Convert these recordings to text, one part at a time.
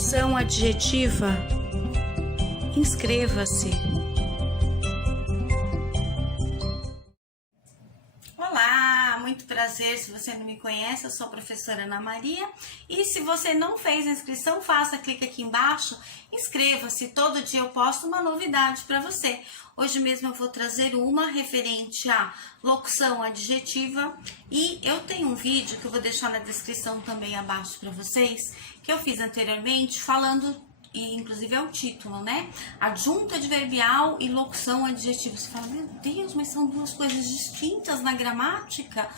Locução adjetiva. Inscreva-se. Olá, muito prazer. Se você não me conhece, eu sou a professora Ana Maria. E se você não fez a inscrição, faça, clique aqui embaixo, inscreva-se. Todo dia eu posto uma novidade para você. Hoje mesmo eu vou trazer uma referente à locução adjetiva e eu tenho um vídeo que eu vou deixar na descrição também abaixo para vocês, que eu fiz anteriormente falando, e inclusive é o título, né? Adjunto adverbial e locução adjetiva. Você fala, meu Deus, mas são duas coisas distintas na gramática?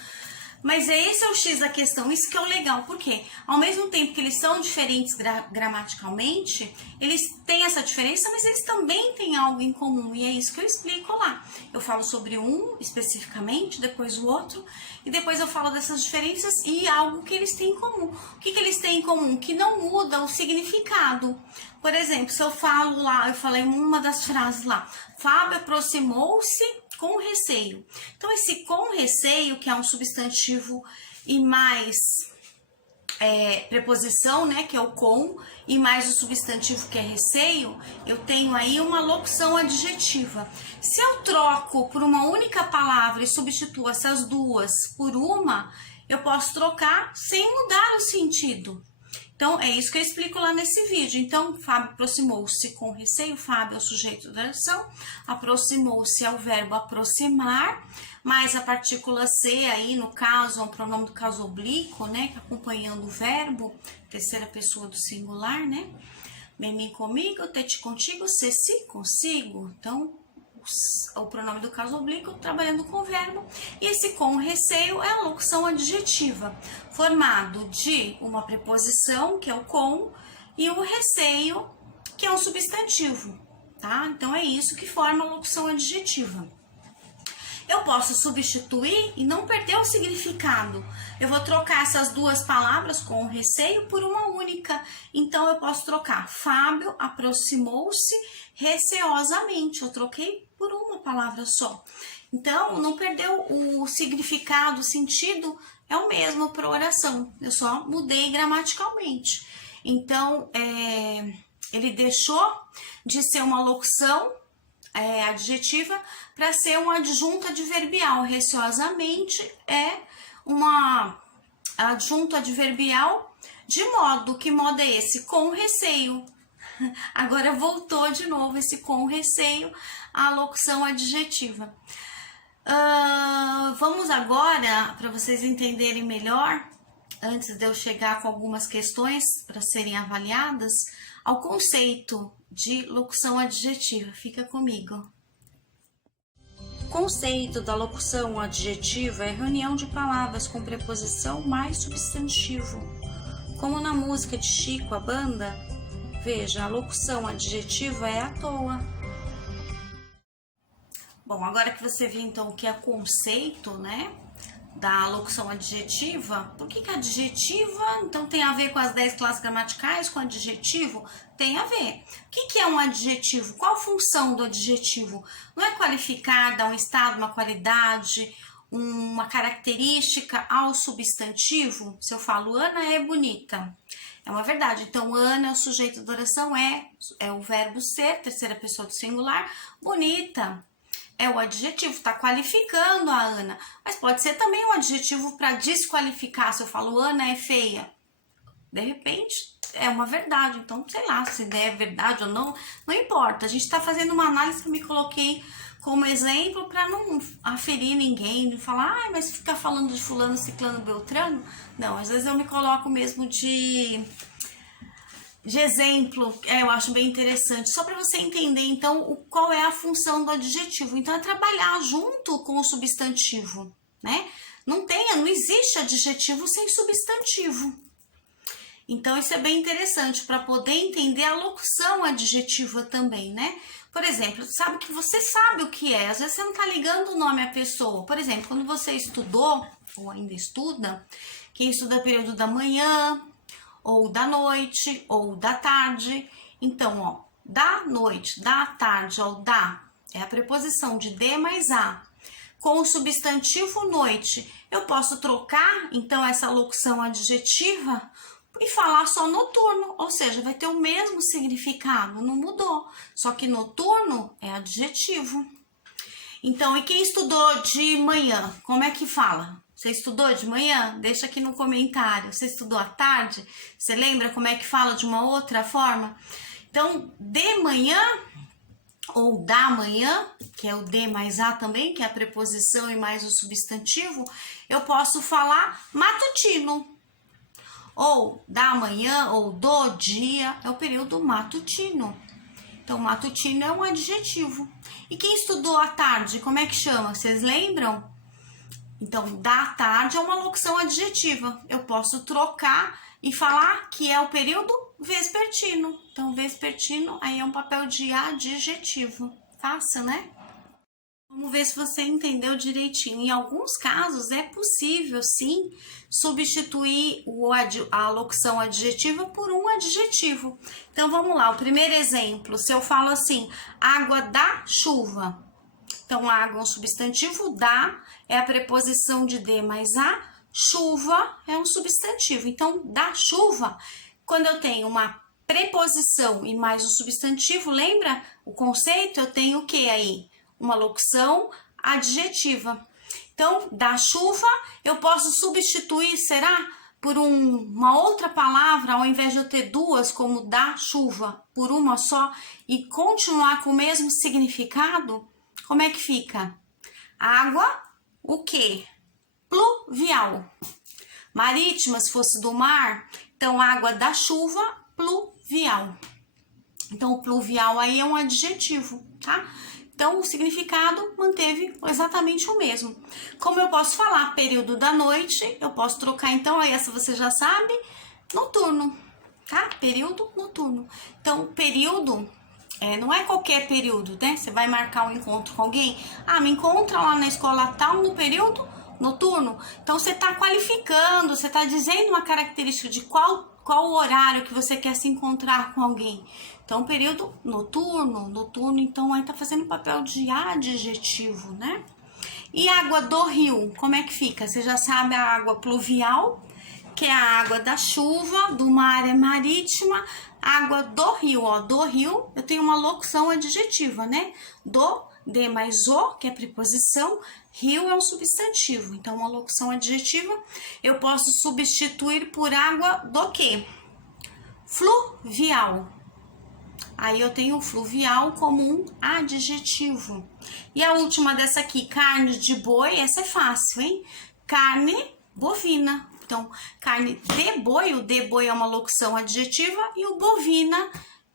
Mas esse é o X da questão, isso que é o legal, porque ao mesmo tempo que eles são diferentes gramaticalmente, eles têm essa diferença, mas eles também têm algo em comum, e é isso que eu explico lá. Eu falo sobre um especificamente, depois o outro, e depois eu falo dessas diferenças e algo que eles têm em comum. O que eles têm em comum? Que não muda o significado. Por exemplo, se eu falo lá, eu falei uma das frases lá, Fábio aproximou-se com receio. Então, esse com receio, que é um substantivo e mais preposição, né, que é o com, e mais o substantivo que é receio, eu tenho aí uma locução adjetiva. Se eu troco por uma única palavra e substituo essas duas por uma, eu posso trocar sem mudar o sentido. Então, é isso que eu explico lá nesse vídeo. Então, Fábio aproximou-se com receio. Fábio é o sujeito da oração. Aproximou-se é o verbo aproximar, mais a partícula C aí, no caso, é um pronome do caso oblíquo, né? Acompanhando o verbo, terceira pessoa do singular, né? Mim comigo, te contigo, se consigo. Então, o pronome do caso oblíquo trabalhando com o verbo, e esse com receio é a locução adjetiva, formado de uma preposição, que é o com, e o receio, que é um substantivo, tá? Então é isso que forma a locução adjetiva. Eu posso substituir e não perder o significado. Eu vou trocar essas duas palavras com receio por uma única. Então, eu posso trocar Fábio aproximou-se receosamente. Eu troquei por uma palavra só. Então, não perdeu o significado, o sentido é o mesmo para oração. Eu só mudei gramaticalmente. Então, ele deixou de ser uma locução adjetiva para ser um adjunto adverbial. Receosamente é uma adjunto adverbial de modo. Que modo é esse? Com receio. Agora voltou de novo esse com receio à locução adjetiva. Vamos agora, para vocês entenderem melhor, antes de eu chegar com algumas questões para serem avaliadas, ao conceito de locução adjetiva. Fica comigo. O conceito da locução adjetiva é reunião de palavras com preposição mais substantivo. Como na música de Chico, a banda, veja, a locução adjetiva é à toa. Bom, agora que você viu então o que é conceito, né, da locução adjetiva, por que adjetiva? Então tem a ver com as 10 classes gramaticais, com adjetivo? Tem a ver. O que é um adjetivo? Qual a função do adjetivo? Não é qualificar, dar um estado, uma qualidade, uma característica ao substantivo? Se eu falo Ana é bonita, é uma verdade. Então, Ana é o sujeito da oração, é o verbo ser, terceira pessoa do singular, bonita. É o adjetivo, está qualificando a Ana. Mas pode ser também um adjetivo para desqualificar. Se eu falo Ana é feia, de repente é uma verdade. Então, sei lá, se é verdade ou não, não importa. A gente está fazendo uma análise que eu me coloquei como exemplo para não aferir ninguém, não falar, mas ficar falando de fulano, ciclano, beltrano. Não, às vezes eu me coloco mesmo de exemplo, eu acho bem interessante, só para você entender então qual é a função do adjetivo. Então é trabalhar junto com o substantivo, né? Não existe adjetivo sem substantivo. Então isso é bem interessante para poder entender a locução adjetiva também, né? Por exemplo, você sabe o que é, às vezes você não tá ligando o nome à pessoa. Por exemplo, quando você estudou, ou ainda estuda, quem estuda período da manhã, ou da noite, ou da tarde. Então, ó, da noite, da tarde, ou da, é a preposição de de mais a. Com o substantivo noite, eu posso trocar, então, essa locução adjetiva e falar só noturno, ou seja, vai ter o mesmo significado, não mudou. Só que noturno é adjetivo. Então, e quem estudou de manhã, como é que fala? Você estudou de manhã? Deixa aqui no comentário. Você estudou à tarde? Você lembra como é que fala de uma outra forma? Então, de manhã ou da manhã, que é o de mais a também, que é a preposição e mais o substantivo, eu posso falar matutino. Ou da manhã ou do dia, é o período matutino. Então, matutino é um adjetivo. E quem estudou à tarde, como é que chama? Vocês lembram? Então, da tarde é uma locução adjetiva. Eu posso trocar e falar que é o período vespertino. Então, vespertino aí é um papel de adjetivo. Fácil, né? Vamos ver se você entendeu direitinho. Em alguns casos é possível, sim, substituir a locução adjetiva por um adjetivo. Então, vamos lá. O primeiro exemplo, se eu falo assim, água da chuva. Então, água é um substantivo, da é a preposição de de mais a, chuva é um substantivo. Então, da chuva, quando eu tenho uma preposição e mais um substantivo, lembra o conceito? Eu tenho o que aí? Uma locução adjetiva. Então, da chuva, eu posso substituir, será? Por uma outra palavra, ao invés de eu ter duas, como da chuva, por uma só, e continuar com o mesmo significado, como é que fica? Água, o quê? Pluvial. Marítima, se fosse do mar, então água da chuva, pluvial. Então, o pluvial aí é um adjetivo, tá? Então, o significado manteve exatamente o mesmo. Como eu posso falar período da noite, eu posso trocar, então, aí essa você já sabe, noturno, tá? Período noturno. Então, período não é qualquer período, né? Você vai marcar um encontro com alguém, me encontra lá na escola tal no período noturno. Então, você está qualificando, você está dizendo uma característica de qual o horário que você quer se encontrar com alguém. Então, período noturno, então aí tá fazendo papel de adjetivo, né? E água do rio, como é que fica? Você já sabe a água pluvial, que é a água da chuva, do mar é marítima, água do rio, ó, do rio, eu tenho uma locução adjetiva, né? Do, de mais o, que é preposição, rio é um substantivo, então uma locução adjetiva, eu posso substituir por água do quê? Fluvial. Aí eu tenho fluvial como um adjetivo. E a última dessa aqui, carne de boi, essa é fácil, hein? Carne bovina. Então, carne de boi, o de boi é uma locução adjetiva e o bovina,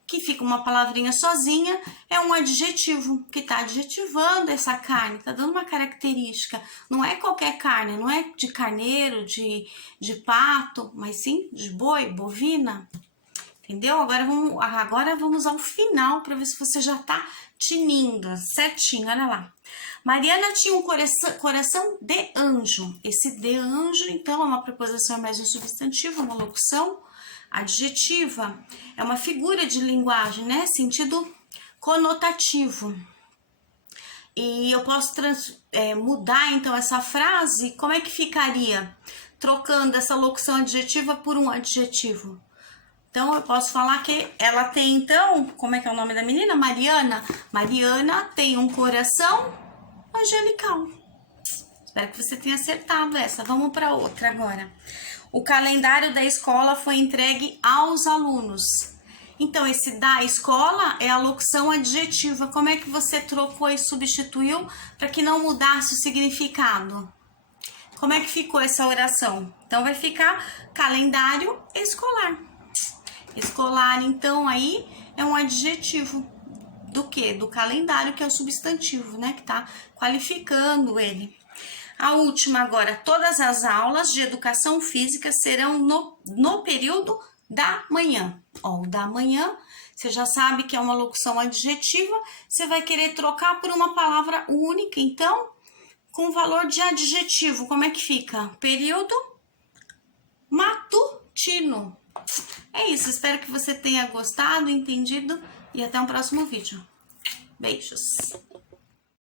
que fica uma palavrinha sozinha, é um adjetivo, que tá adjetivando essa carne, tá dando uma característica. Não é qualquer carne, não é de carneiro, de pato, mas sim de boi, bovina. Entendeu? Agora vamos ao final para ver se você já tá tinindo, certinho, olha lá. Mariana tinha um coração de anjo. Esse de anjo, então, é uma preposição mais um substantivo, uma locução adjetiva. É uma figura de linguagem, né? Sentido conotativo. E eu posso mudar, então, essa frase, como é que ficaria? Trocando essa locução adjetiva por um adjetivo. Então, eu posso falar que ela tem, então, como é que é o nome da menina? Mariana. Mariana tem um coração angelical. Espero que você tenha acertado essa. Vamos para outra agora. O calendário da escola foi entregue aos alunos. Então, esse da escola é a locução adjetiva. Como é que você trocou e substituiu para que não mudasse o significado? Como é que ficou essa oração? Então, vai ficar calendário escolar. Escolar, então, aí é um adjetivo do quê? Do calendário, que é o substantivo, né? Que tá qualificando ele. A última agora, todas as aulas de educação física serão no período da manhã. Ó, o da manhã, você já sabe que é uma locução adjetiva, você vai querer trocar por uma palavra única, então, com valor de adjetivo, como é que fica? Período matutino. É isso, espero que você tenha gostado, entendido e até um próximo vídeo. Beijos!